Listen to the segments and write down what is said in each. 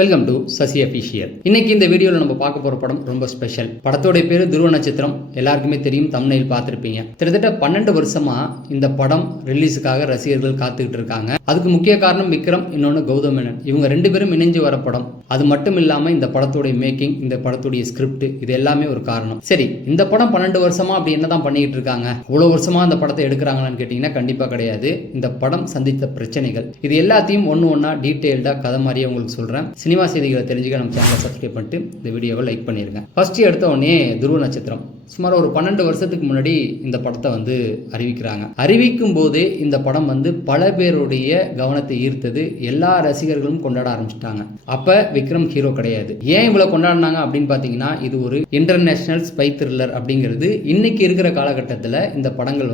Welcome to Sasi official. இன்னைக்கு இந்த வீடியோவில் நம்ம பார்க்க போகிற படம் ரொம்ப ஸ்பெஷல். படத்தோடைய பேர் துருவ நட்சத்திரம். எல்லாருக்குமே தெரியும், தம்ப்நெயில் பார்த்துருப்பீங்க. கிட்டத்தட்ட 12 வருஷமா இந்த படம் ரிலீஸுக்காக ரசிகர்கள் காத்துக்கிட்டு இருக்காங்க. அதுக்கு முக்கிய காரணம் விக்ரம், இன்னொன்று கௌதம் மேனன். இவங்க 2 பேரும் இணைஞ்சு வர படம். அது மட்டும் இல்லாமல் இந்த படத்துடைய மேக்கிங், இந்த படத்துடைய ஸ்கிரிப்ட், இது எல்லாமே ஒரு காரணம். சரி, இந்த படம் 12 வருஷமா அப்படி என்னதான் பண்ணிக்கிட்டு இருக்காங்க? இவ்வளோ வருஷமா அந்த படத்தை எடுக்கிறாங்களான்னு கேட்டிங்கன்னா கண்டிப்பாக கிடையாது. இந்த படம் சந்தித்த பிரச்சனைகள், இது எல்லாத்தையும் ஒன்றா டீட்டெயில்டாக கதை மாதிரியே உங்களுக்கு சொல்கிறேன். சினிமா செய்திகளை தெரிஞ்சுக்க நம்ம சேனலை சப்ஸ்கிரைப் பண்ணிட்டு இந்த வீடியோவை லைக் பண்ணிருங்க. ஃபர்ஸ்ட் எடுத்த உடனே துருவ நட்சத்திரம் சுமார் ஒரு 12 வருஷத்துக்கு முன்னாடி இந்த படத்தை அறிவிக்கிறாங்க. அறிவிக்கும் போதே இந்த படம் பல பேருடைய கவனத்தை ஈர்த்தது. எல்லா ரசிகர்களும் கொண்டாட ஆரம்பிச்சிட்டாங்க. அப்ப விக்ரம் ஹீரோ கிடையாது. ஏன் இவ்வளவு கொண்டாடினாங்க அப்படின்னு பாத்தீங்கன்னா, இது ஒரு இன்டர்நேஷனல் ஸ்பை த்ரில்லர் அப்படிங்கிறது இன்னைக்கு இருக்கிற காலகட்டத்தில் இந்த படங்கள்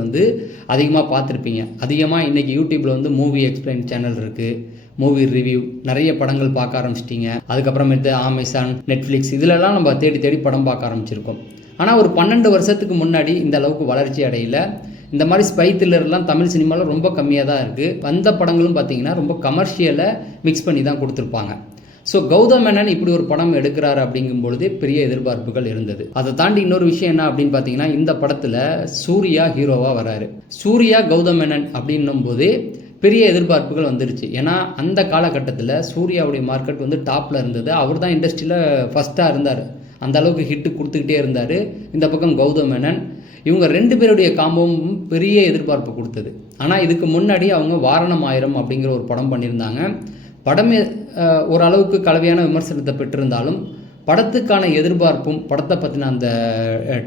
அதிகமாக பார்த்துருப்பீங்க. அதிகமாக இன்னைக்கு யூடியூப்ல மூவி எக்ஸ்பிளைன் சேனல் இருக்கு, மூவி ரிவ்யூ, நிறைய படங்கள் பார்க்க ஆரம்பிச்சிட்டிங்க. அதுக்கப்புறமேட்டு அமேசான், நெட்ஃப்ளிக்ஸ், இதிலெல்லாம் நம்ம தேடி தேடி படம் பார்க்க ஆரம்பிச்சிருக்கோம். ஆனால் ஒரு 12 வருஷத்துக்கு முன்னாடி இந்த அளவுக்கு வளர்ச்சி அடையல. இந்த மாதிரி ஸ்பை த்ரில்லர்லாம் தமிழ் சினிமாவில் ரொம்ப கம்மியாக தான் இருக்குது. வந்த படங்களும் பார்த்தீங்கன்னா ரொம்ப கமர்ஷியலை மிக்ஸ் பண்ணி தான் கொடுத்துருப்பாங்க. ஸோ கௌதம் மேனன் இப்படி ஒரு படம் எடுக்கிறாரு அப்படிங்கும்பொழுது பெரிய எதிர்பார்ப்புகள் இருந்தது. அதை தாண்டி இன்னொரு விஷயம் என்ன அப்படின்னு பார்த்தீங்கன்னா, இந்த படத்தில் சூர்யா ஹீரோவாக வராரு. சூர்யா கௌதம் மேனன் அப்படின்னும் போது பெரிய எதிர்பார்ப்புகள் வந்துருச்சு. ஏன்னா அந்த காலகட்டத்தில் சூர்யாவுடைய மார்க்கெட் டாப்பில் இருந்தது. அவர் தான் இண்டஸ்ட்ரியில் ஃபஸ்ட்டாக இருந்தார். அந்த அளவுக்கு ஹிட்டு கொடுத்துக்கிட்டே இருந்தார். இந்த பக்கம் கௌதம் மேனன், இவங்க 2 பேருடைய காம்போவும் பெரிய எதிர்பார்ப்பு கொடுத்தது. ஆனால் இதுக்கு முன்னாடி அவங்க வாரணம் ஆயிரம் அப்படிங்கிற ஒரு படம் பண்ணியிருந்தாங்க. படமே ஓரளவுக்கு கலவையான விமர்சனத்தை பெற்றிருந்தாலும் படத்துக்கான எதிர்பார்ப்பும், படத்தை பற்றின அந்த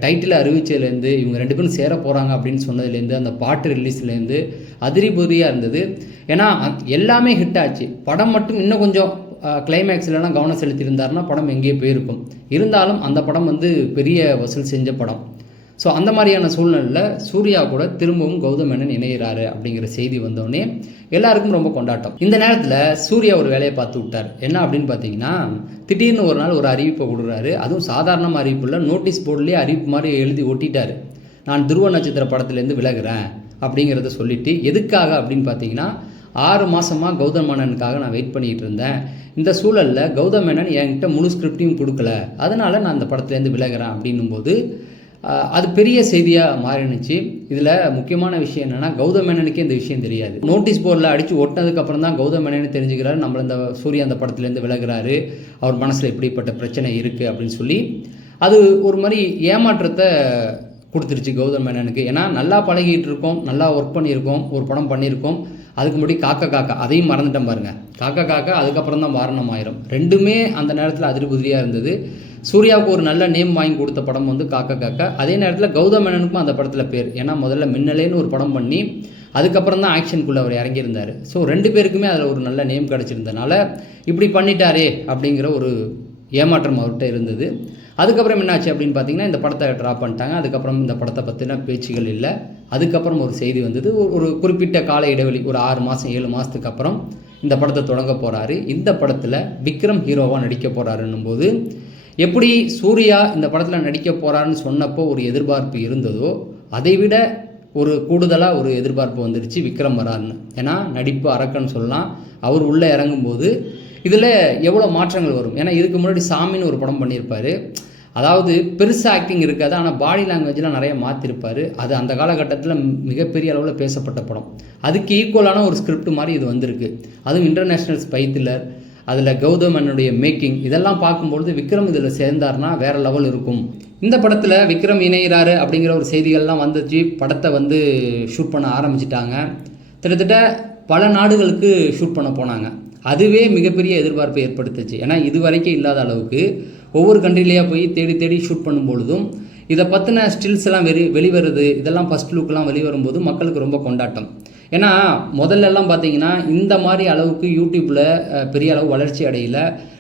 டைட்டில் அறிவிச்சதுலேருந்து, இவங்க 2 பேரும் சேர போகிறாங்க அப்படின்னு சொன்னதுலேருந்து, அந்த பாட்டு ரிலீஸ்லேருந்து அதிரிபுரியாக இருந்தது. ஏன்னா எல்லாமே ஹிட் ஆச்சு. படம் மட்டும் இன்னும் கொஞ்சம் கிளைமேக்ஸ்லாம் கவனம் செலுத்தியிருந்தாருன்னா படம் எங்கேயே போயிருக்கும். இருந்தாலும் அந்த படம் பெரிய வசூல் செஞ்ச படம். ஸோ அந்த மாதிரியான சூழ்நிலையில் சூர்யா கூட திரும்பவும் கௌதம் மேனன் இணைகிறாரு அப்படிங்கிற செய்தி வந்தோடனே எல்லாருக்கும் ரொம்ப கொண்டாட்டம். இந்த நேரத்தில் சூர்யா ஒரு வேலையை பார்த்து விட்டார். என்ன அப்படின்னு பார்த்தீங்கன்னா, திடீர்னு ஒரு நாள் ஒரு அறிவிப்பை கொடுக்குறாரு. அதுவும் சாதாரண அறிவிப்பு இல்லை, நோட்டீஸ் போர்ட்லேயே அறிவிப்பு மாதிரி எழுதி ஒட்டிட்டார். நான் துருவ நட்சத்திர படத்துலேருந்து விலகிறேன் அப்படிங்கிறத சொல்லிட்டு, எதுக்காக அப்படின்னு பார்த்தீங்கன்னா, 6 மாதமாக கௌதம் மேனனுக்காக நான் வெயிட் பண்ணிகிட்டு இருந்தேன். இந்த சூழலில் கௌதம் மேனன் என்கிட்ட முழு ஸ்கிரிப்டையும் கொடுக்கல, அதனால் நான் அந்த படத்துலேருந்து விலகிறேன் அப்படின்னும் போது அது பெரிய செய்தியாக மாறினுச்சு. இதில் முக்கியமான விஷயம் என்னென்னா, கௌதம் மேனனுக்கே இந்த விஷயம் தெரியாது. நோட்டீஸ் போர்டில் அடித்து ஒட்டினதுக்கப்புறம் தான் கௌதம் மேனன் தெரிஞ்சுக்கிறாரு, நம்மள இந்த சூர்யா அந்த படத்துலேருந்து விலகிறாரு, அவர் மனசில் இப்படிப்பட்ட பிரச்சனை இருக்குது அப்படின்னு சொல்லி. அது ஒரு மாதிரி ஏமாற்றத்தை கொடுத்துருச்சு கௌதம் மேனனுக்கு. ஏன்னா நல்லா பழகிட்டு இருக்கோம், நல்லா ஒர்க் பண்ணியிருக்கோம், ஒரு படம் பண்ணியிருக்கோம். அதுக்கு முன்னாடி காக்கா அதையும் மறந்துட்டேன் பாருங்கள். காக்கா அதுக்கப்புறம் தான் வாரணம் ஆயிரம். 2மே அந்த நேரத்தில் அதிர்புதிரியாக இருந்தது. சூர்யாவுக்கு ஒரு நல்ல நேம் வாங்கி கொடுத்த படம் காக்கா. அதே நேரத்தில் கௌதம் மேனனுக்கும் அந்த படத்தில் பேர். ஏன்னா முதல்ல மின்னலேன்னு ஒரு படம் பண்ணி அதுக்கப்புறம் தான் ஆக்ஷனுக்குள்ளே அவர் இறங்கியிருந்தார். ஸோ 2 பேருக்குமே அதில் ஒரு நல்ல நேம் கிடச்சிருந்தனால இப்படி பண்ணிட்டாரே அப்படிங்கிற ஒரு ஏமாற்றம் அவர்கிட்ட இருந்தது. அதுக்கப்புறம் என்னாச்சு அப்படின்னு பார்த்தீங்கன்னா, இந்த படத்தை ட்ராப் பண்ணிட்டாங்க. அதுக்கப்புறம் இந்த படத்தை பற்றின பேச்சுகள் இல்லை. அதுக்கப்புறம் ஒரு செய்தி வந்தது, ஒரு குறிப்பிட்ட கால இடைவெளி, ஒரு 6 மாதம் 7 மாதத்துக்கு அப்புறம் இந்த படத்தை தொடங்க போகிறாரு. இந்த படத்தில் விக்ரம் ஹீரோவாக நடிக்க போகிறாருன்னும் போது, எப்படி சூர்யா இந்த படத்தில் நடிக்க போகிறாருன்னு சொன்னப்போ ஒரு எதிர்பார்ப்பு இருந்ததோ, அதை விட ஒரு கூடுதலாக ஒரு எதிர்பார்ப்பு வந்துருச்சு விக்ரம் வராருன்னு. ஏன்னா நடிப்பு அரக்கன்னு சொல்லலாம். அவர் உள்ளே இறங்கும்போது இதில் எவ்வளோ மாற்றங்கள் வரும். ஏன்னா இதுக்கு முன்னாடி சாமின்னு ஒரு படம் பண்ணியிருப்பார். அதாவது பெருசாக ஆக்டிங் இருக்காது, ஆனால் பாடி லாங்குவேஜ்லாம் நிறைய மாற்றிருப்பார். அது அந்த காலகட்டத்தில் மிகப்பெரிய அளவில் பேசப்பட்ட படம். அதுக்கு ஈக்குவலான ஒரு ஸ்கிரிப்ட் மாதிரி இது வந்திருக்கு. அதுவும் இன்டர்நேஷ்னல் ஸ்பை த்ரில்லர். அதில் கௌதம் மேனனுடைய மேக்கிங், இதெல்லாம் பார்க்கும்பொழுது விக்ரம் இதில் சேர்ந்தார்னா வேறு லெவல் இருக்கும். இந்த படத்தில் விக்ரம் இணைகிறாரு அப்படிங்கிற ஒரு செய்திகள்லாம் வந்துச்சு. படத்தை ஷூட் பண்ண ஆரம்பிச்சிட்டாங்க. கிட்டத்தட்ட பல நாடுகளுக்கு ஷூட் பண்ண போனாங்க. அதுவே மிகப்பெரிய எதிர்பார்ப்பை ஏற்படுத்துச்சு. ஏன்னா இது வரைக்கும் இல்லாத அளவுக்கு ஒவ்வொரு கண்ட்ரிலேயே போய் தேடி தேடி ஷூட் பண்ணும்பொழுதும் இதை பற்றின ஸ்டில்ஸ் எல்லாம் வெளிவருது. இதெல்லாம் ஃபஸ்ட் லுக்கெலாம் வெளிவரும்போது மக்களுக்கு ரொம்ப கொண்டாட்டம். ஏன்னா முதல்லலாம் பார்த்தீங்கன்னா இந்த மாதிரி அளவுக்கு யூடியூப்பில் பெரிய அளவு வளர்ச்சி அடையல.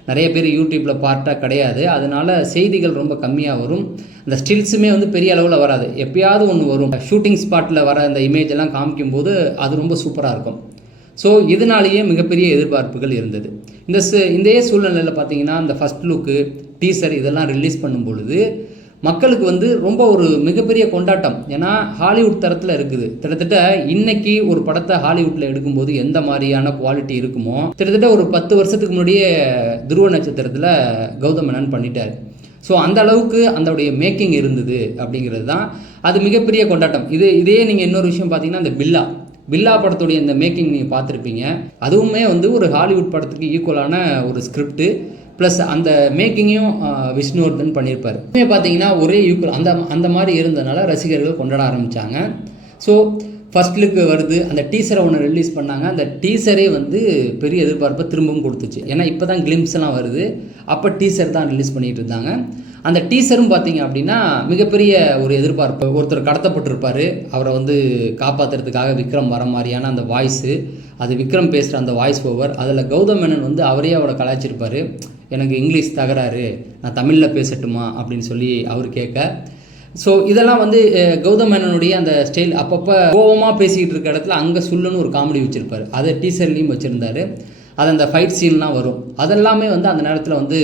நிறைய பேர் யூடியூப்பில் பார்ட்டாக கிடையாது. அதனால் செய்திகள் ரொம்ப கம்மியாக வரும். அந்த ஸ்டில்ஸுமே பெரிய அளவில் வராது, எப்பயாவது ஒன்று வரும். ஷூட்டிங் ஸ்பாட்டில் வர அந்த இமேஜ் எல்லாம் காமிக்கும்போது அது ரொம்ப சூப்பராக இருக்கும். ஸோ இதனாலேயே மிகப்பெரிய எதிர்பார்ப்புகள் இருந்தது. இந்த சூழ்நிலையில் பார்த்தீங்கன்னா, இந்த ஃபஸ்ட் லுக்கு, டீசர் இதெல்லாம் ரிலீஸ் பண்ணும் பொழுது மக்களுக்கு வந்து ரொம்ப ஒரு மிகப்பெரிய கொண்டாட்டம். ஏன்னா ஹாலிவுட் தரத்தில் இருக்குது. கிட்டத்தட்ட இன்னைக்கு ஒரு படத்தை ஹாலிவுட்டில் எடுக்கும்போது எந்த மாதிரியான குவாலிட்டி இருக்குமோ, கிட்டத்தட்ட ஒரு 10 வருஷத்துக்கு முன்னாடியே துருவ நட்சத்திரத்தில் கௌதம் மேனன் பண்ணிட்டார். ஸோ அந்த அளவுக்கு அதோடைய மேக்கிங் இருந்தது அப்படிங்கிறது தான் அது மிகப்பெரிய கொண்டாட்டம். இதே நீங்கள் இன்னொரு விஷயம் பார்த்தீங்கன்னா, இந்த பில்லா படத்துடைய இந்த மேக்கிங் நீங்கள் பார்த்துருப்பீங்க. அதுவுமே வந்து ஒரு ஹாலிவுட் படத்துக்கு ஈக்குவலான ஒரு ஸ்கிரிப்டு ப்ளஸ் அந்த மேக்கிங்கையும் விஷ்ணுவர்தன் பண்ணியிருப்பார். பார்த்தீங்கன்னா ஒரே ஈக்குவல் அந்த மாதிரி இருந்ததுனால ரசிகர்கள் கொண்டாட ஆரம்பித்தாங்க. ஸோ ஃபர்ஸ்ட் லுக்கு வருது, அந்த டீசரை ஒன்று ரிலீஸ் பண்ணாங்க. அந்த டீசரே வந்து பெரிய எதிர்பார்ப்பை திரும்பவும் கொடுத்துச்சு. ஏன்னா இப்போ தான் கிளிம்ஸ்லாம் வருது, அப்போ டீசர் தான் ரிலீஸ் பண்ணிகிட்டு இருந்தாங்க. அந்த டீசரும் பார்த்தீங்க அப்படின்னா மிகப்பெரிய ஒரு எதிர்பார்ப்பு. ஒருத்தர் கடத்தப்பட்டிருப்பார், அவரை வந்து காப்பாற்றுறதுக்காக விக்ரம் வர மாதிரியான அந்த வாய்ஸு, அது விக்ரம் பேசுகிற அந்த வாய்ஸ் ஓவர், அதில் கௌதம் மேனன் வந்து அவரே அவரை கலாய்ச்சிருப்பார். எனக்கு இங்கிலீஷ் தகராறு, நான் தமிழில் பேசட்டுமா அப்படின்னு சொல்லி அவர் கேட்க. ஸோ இதெல்லாம் வந்து கௌதம் மேனனுடைய அந்த ஸ்டைல். அப்பப்போ கோவமாக பேசிக்கிட்டு இருக்க இடத்துல அங்கே சொல்லுன்னு ஒரு காமெடி வச்சுருப்பார். அதை டீசர்லேயும் வச்சுருந்தார். அது அந்த ஃபைட் சீன்லாம் வரும். அதெல்லாமே வந்து அந்த நேரத்தில் வந்து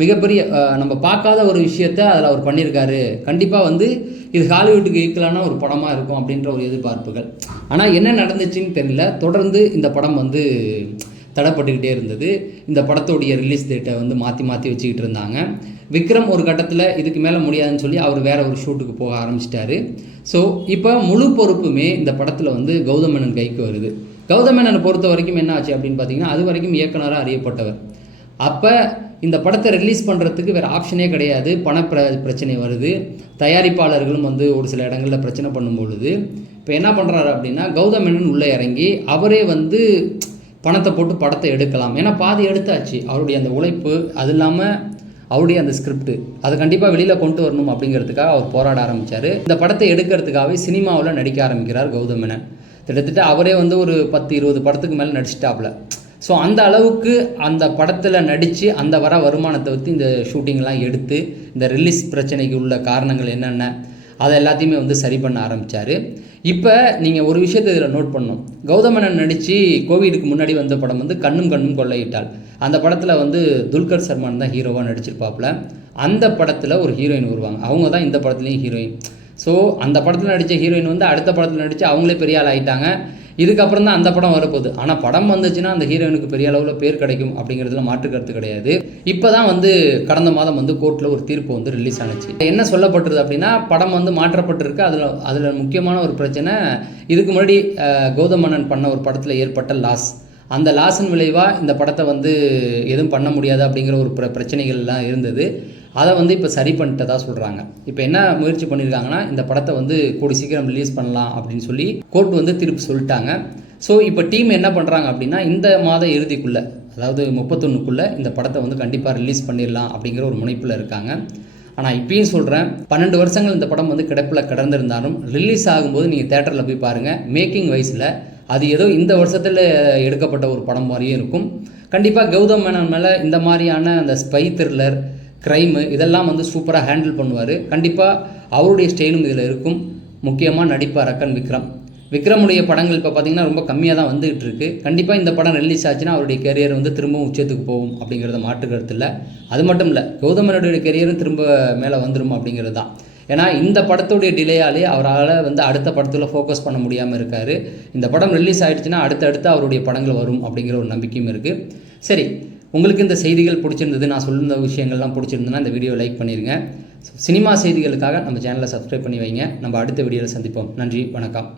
மிகப்பெரிய நம்ம பார்க்காத ஒரு விஷயத்த அதில் அவர் பண்ணியிருக்காரு. கண்டிப்பாக வந்து இது ஹாலிவுட்டுக்கு ஈக்குவலான ஒரு படமாக இருக்கும் அப்படின்ற ஒரு எதிர்பார்ப்புகள். ஆனால் என்ன நடந்துச்சுன்னு தெரியல, தொடர்ந்து இந்த படம் வந்து தடைப்பட்டுக்கிட்டே இருந்தது. இந்த படத்தோடைய ரிலீஸ் டேட்டை வந்து மாற்றி வச்சுக்கிட்டு இருந்தாங்க. விக்ரம் ஒரு கட்டத்தில் இதுக்கு மேலே முடியாதுன்னு சொல்லி அவர் வேற ஒரு ஷூட்டுக்கு போக ஆரம்பிச்சிட்டாரு. ஸோ இப்போ முழு பொறுப்புமே இந்த படத்தில் வந்து கௌதம் மேனன் கைக்கு வருது. கௌதம் மேனனை பொறுத்த வரைக்கும் என்ன ஆச்சு அப்படின்னு பார்த்தீங்கன்னா, அது வரைக்கும் இயக்குனராக அறியப்பட்டவர். அப்போ இந்த படத்தை ரிலீஸ் பண்ணுறதுக்கு வேறு ஆப்ஷனே கிடையாது. பிரச்சனை வருது. தயாரிப்பாளர்களும் வந்து ஒரு சில இடங்களில் பிரச்சனை பண்ணும்பொழுது இப்போ என்ன பண்ணுறாரு அப்படின்னா, கௌதம் மேனன் உள்ளே இறங்கி அவரே வந்து பணத்தை போட்டு படத்தை எடுக்கலாம். ஏன்னா பாதி எடுத்தாச்சு. அவருடைய அந்த உழைப்பு, அது இல்லாமல் அவருடைய அந்த ஸ்கிரிப்ட், அதை கண்டிப்பாக வெளியில் கொண்டு வரணும் அப்படிங்கிறதுக்காக அவர் போராட ஆரம்பித்தார். இந்த படத்தை எடுக்கிறதுக்காகவே சினிமாவில் நடிக்க ஆரம்பிக்கிறார் கௌதம் மேனன். கிட்டத்தட்ட அவரே வந்து ஒரு 10-20 படத்துக்கு மேலே நடிச்சிட்டாப்புல. ஸோ அந்த அளவுக்கு அந்த படத்தில் நடித்து அந்த வர வருமானத்தை வச்சு இந்த ஷூட்டிங்லாம் எடுத்து இந்த ரிலீஸ் பிரச்சனைக்கு உள்ள காரணங்கள் என்னென்ன அதை எல்லாத்தையுமே வந்து சரி பண்ண ஆரம்பித்தார். இப்போ நீங்கள் ஒரு விஷயத்தை இதில் நோட் பண்ணணும். கௌதம் மேனன் நடித்து கோவிடுக்கு முன்னாடி வந்த படம் வந்து கண்ணும் கொள்ளையிட்டாள். அந்த படத்தில் வந்து துல்கர் சல்மான் தான் ஹீரோவாக நடிச்சிருப்பாப்புல. அந்த படத்தில் ஒரு ஹீரோயின் வருவாங்க, அவங்க தான் இந்த படத்துலேயும் ஹீரோயின். ஸோ அந்த படத்தில் நடித்த ஹீரோயின் வந்து அடுத்த படத்தில் நடித்து அவங்களே பெரிய ஆள் ஆகிட்டாங்க. இதுக்கப்புறம் தான் அந்த படம் வரப்போகுது. ஆனால் படம் வந்துச்சுன்னா அந்த ஹீரோயினுக்கு பெரிய அளவில் பேர் கிடைக்கும் அப்படிங்கிறதுல மாற்று கருத்து கிடையாது. இப்போ தான் வந்து கடந்த மாதம் வந்து கோர்ட்டில் ஒரு தீர்ப்பு வந்து ரிலீஸ் ஆனிச்சு. என்ன சொல்லப்பட்டிருது அப்படின்னா, படம் வந்து மாற்றப்பட்டிருக்கு. அதில் முக்கியமான ஒரு பிரச்சனை, இதுக்கு முன்னாடி கௌதம் மேனன் பண்ண ஒரு படத்தில் ஏற்பட்ட லாஸ், அந்த லாஸின் விளைவாக இந்த படத்தை வந்து எதுவும் பண்ண முடியாது அப்படிங்கிற ஒரு பிரச்சனைகள்லாம் இருந்தது. அதை வந்து இப்போ சரி பண்ணிட்டதா சொல்கிறாங்க. இப்போ என்ன முயற்சி பண்ணியிருக்காங்கன்னா, இந்த படத்தை வந்து கூடி சீக்கிரம் ரிலீஸ் பண்ணலாம் அப்படின்னு சொல்லி கோர்ட் வந்து தீர்ப்பு சொல்லிட்டாங்க. ஸோ இப்போ டீம் என்ன பண்ணுறாங்க அப்படின்னா, இந்த மாத இறுதிக்குள்ளே, அதாவது 31க்குள்ளே இந்த படத்தை வந்து கண்டிப்பாக ரிலீஸ் பண்ணிடலாம் அப்படிங்கிற ஒரு முனைப்பில் இருக்காங்க. ஆனால் இப்பயும் சொல்கிறேன், 12 வருஷங்கள் இந்த படம் வந்து கிடப்பில் கிடந்திருந்தாலும் ரிலீஸ் ஆகும்போது நீங்கள் தேட்டரில் போய் பாருங்கள். மேக்கிங் வைஸில் அது ஏதோ இந்த வருஷத்தில் எடுக்கப்பட்ட ஒரு படம் மாதிரியும் இருக்கும். கண்டிப்பாக கௌதம் மேனன் மேலே இந்த மாதிரியான அந்த ஸ்பை த்ரில்லர், க்ரைமு இதெல்லாம் வந்து சூப்பராக ஹேண்டில் பண்ணுவார். கண்டிப்பாக அவருடைய ஸ்டைலும் இதில் இருக்கும். முக்கியமாக நடிப்பார் அக்கன் விக்ரமுடைய படங்கள் இப்போ பார்த்திங்கன்னா ரொம்ப கம்மியாக தான் வந்துகிட்டு இருக்குது. கண்டிப்பாக இந்த படம் ரிலீஸ் ஆச்சுன்னா அவருடைய கெரியர் வந்து திரும்பவும் உச்சத்துக்கு போகும் அப்படிங்கிறத மாற்று கருத்து இல்லை. அது மட்டும் இல்லை, கௌதம் மேனனுடைய கெரியரும் திரும்ப மேலே வந்துடும் அப்படிங்கிறது தான். ஏன்னா இந்த படத்துடைய டிலேயாலே அவரால் வந்து அடுத்த படத்தில் ஃபோக்கஸ் பண்ண முடியாமல் இருக்கார். இந்த படம் ரிலீஸ் ஆகிடுச்சுன்னா அடுத்தடுத்து அவருடைய படங்கள் வரும் அப்படிங்கிற ஒரு நம்பிக்கையும் இருக்குது. சரி, உங்களுக்கு இந்த செய்திகள் பிடிச்சிருந்தது, நான் சொல்லுற விஷயங்கள்லாம் பிடிச்சிருந்ததுன்னா இந்த வீடியோ லைக் பண்ணிடுங்க. சினிமா செய்திகளுக்காக நம்ம சேனலை சப்ஸ்கிரைப் பண்ணி வைங்க. நம்ம அடுத்த வீடியோவில் சந்திப்போம். நன்றி, வணக்கம்.